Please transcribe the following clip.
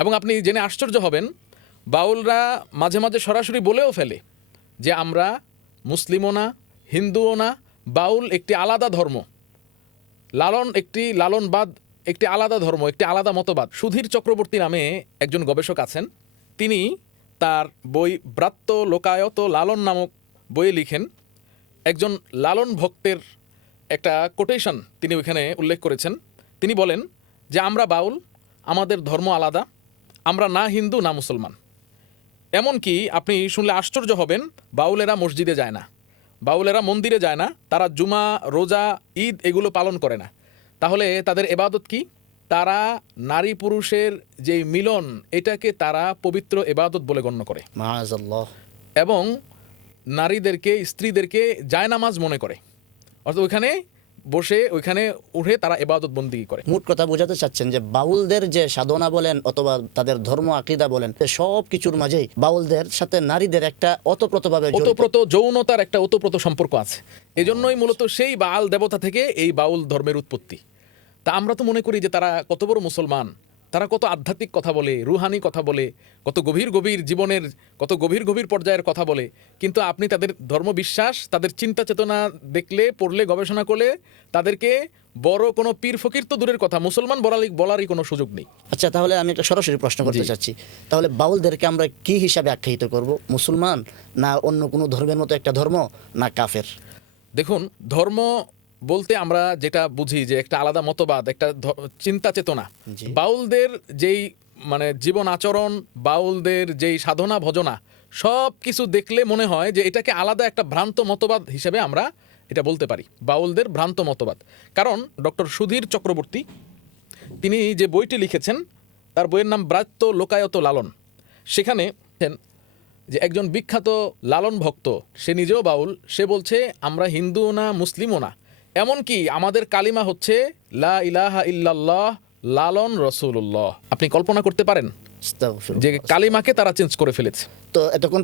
এবং আপনি জেনে আশ্চর্য হবেন, বাউলরা মাঝে মাঝে সরাসরি বলেও ফেলে যে আমরা মুসলিমও না, হিন্দুও না, বাউল একটি আলাদা ধর্ম, লালনবাদ একটি আলাদা ধর্ম, একটি আলাদা মতবাদ। সুধীর চক্রবর্তী নামে একজন গবেষক আছেন, তিনি তার বই ব্রাত্য লোকায়ত লালন নামক বইয়ে লিখেন, একজন লালন ভক্তের একটা কোটেশন তিনি ওইখানে উল্লেখ করেছেন। তিনি বলেন যে আমরা বাউল, আমাদের ধর্ম আলাদা, আমরা না হিন্দু না মুসলমান। এমনকি আপনি শুনলে আশ্চর্য হবেন, বাউলেরা মসজিদে যায় না, বাউলেরা মন্দিরে যায় না, তারা জুমা, রোজা, ঈদ এগুলো পালন করে না। তাহলে তাদের এবাদত কি? তারা নারী পুরুষের যে মিলন, এটাকে তারা পবিত্র এবাদত বলে গণ্য করে মাআযাল্লাহ। এবং নারীদেরকে, স্ত্রীদেরকে জায়নামাজ মনে করে। অর্থাৎ ওইখানে বসে, ওইখানে উঠে তারা এবাদত বন্দিগি করে। মোট কথা বোঝাতে চাচ্ছেন যে বাউলদের যে সাধনা বলেন অথবা তাদের ধর্ম আকীদা বলেন, সব কিছুর মাঝেই বাউলদের সাথে নারীদের একটা ওতপ্রোতভাবে ওতপ্রোত যৌনতার একটা ওতপ্রোত সম্পর্ক আছে। এজন্যই মূলত সেই বাল দেবতা থেকে এই বাউল ধর্মের উৎপত্তি। তা আমরা তো মনে করি যে তারা কত বড় মুসলমান, তারা কত আধ্যাত্মিক কথা বলে, রুহানি কথা বলে, কত গভীর গভীর জীবনের, কত গভীর গভীর পর্যায়ের কথা বলে। কিন্তু আপনি তাদের ধর্মবিশ্বাস, তাদের চিন্তা চেতনা দেখলে, পড়লে, গবেষণা করলে, তাদেরকে বড় কোনো পীর ফকির তো দূরের কথা, মুসলমান বলারই কোনো সুযোগ নেই। আচ্ছা, তাহলে আমি একটা সরাসরি প্রশ্ন করতে চাচ্ছি, তাহলে বাউলদেরকে আমরা কি হিসাবে আখ্যায়িত করব? মুসলমান, না অন্য কোনো ধর্মের মতো একটা ধর্ম, না কাফের? দেখুন, ধর্ম বলতে আমরা যেটা বুঝি যে একটা আলাদা মতবাদ, একটা চিন্তা চেতনা। বাউলদের যেই মানে জীবন আচরণ, বাউলদের যেই সাধনা ভজনা, সব কিছু দেখলে মনে হয় যে এটাকে আলাদা একটা ভ্রান্ত মতবাদ হিসেবে আমরা এটা বলতে পারি, বাউলদের ভ্রান্ত মতবাদ। কারণ ডক্টর সুধীর চক্রবর্তী তিনি যে বইটি লিখেছেন, তার বইয়ের নাম ব্রাত্য লোকায়ত লালন। সেখানে যে একজন বিখ্যাত লালন ভক্ত, সে নিজেও বাউল, সে বলছে আমরা হিন্দুও না, মুসলিমও না, এমনকি আমাদের কালিমা হচ্ছে লা ইলাহা ইল্লাল্লাহ লালন রসুল্লাহ। আপনি কল্পনা করতে পারেন আস্তাগফিরুল্লাহ। যে কালিমাকে তারা চেঞ্জ করে ফেলেছে। তো এতক্ষণ